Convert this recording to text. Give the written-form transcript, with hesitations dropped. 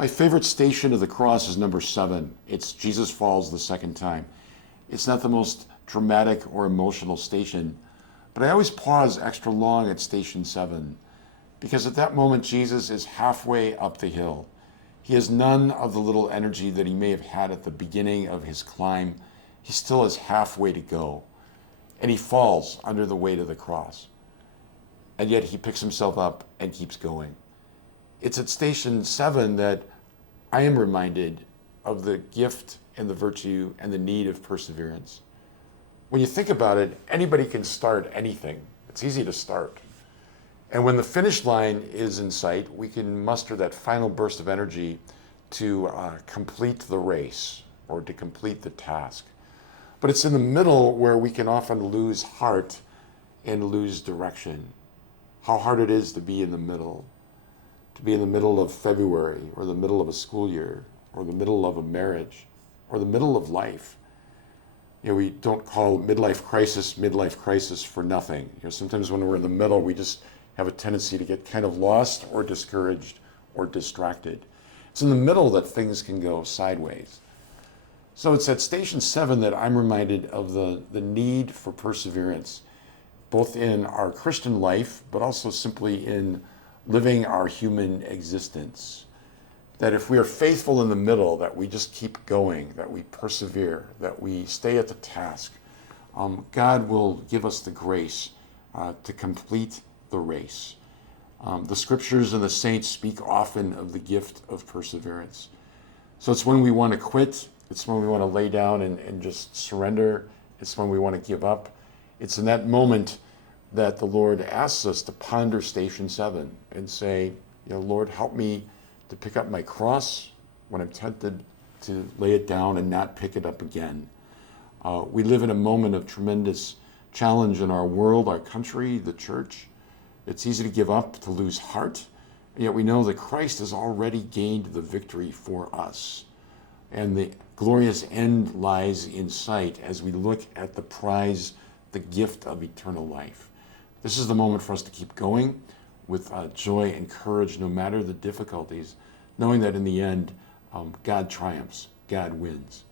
My favorite station of the cross is number 7. It's Jesus falls the second time. It's not the most dramatic or emotional station, but I always pause extra long at station 7 because at that moment Jesus is halfway up the hill. He has none of the little energy that he may have had at the beginning of his climb. He still has halfway to go, and he falls under the weight of the cross. And yet he picks himself up and keeps going. It's at station 7 that I am reminded of the gift and the virtue and the need of perseverance. When you think about it, anybody can start anything. It's easy to start. And when the finish line is in sight, we can muster that final burst of energy to complete the race or to complete the task. But it's in the middle where we can often lose heart and lose direction. How hard it is to be in the middle of February, or the middle of a school year, or the middle of a marriage, or the middle of life. We don't call midlife crisis for nothing. Sometimes when we're in the middle, we just have a tendency to get kind of lost or discouraged or distracted. It's in the middle that things can go sideways. So it's at station 7 that I'm reminded of the need for perseverance, both in our Christian life, but also simply in living our human existence. That if we are faithful in the middle, that we just keep going, that we persevere, that we stay at the task, God will give us the grace to complete the race. The scriptures and the saints speak often of the gift of perseverance. So it's when we want to quit, it's when we want to lay down and just surrender, it's when we want to give up. It's in that moment that the Lord asks us to ponder station 7 and say, Lord, help me to pick up my cross when I'm tempted to lay it down and not pick it up again. We live in a moment of tremendous challenge in our world, our country, the church. It's easy to give up, to lose heart, and yet we know that Christ has already gained the victory for us. And the glorious end lies in sight as we look at the prize, the gift of eternal life. This is the moment for us to keep going with joy and courage, no matter the difficulties, knowing that in the end, God triumphs, God wins.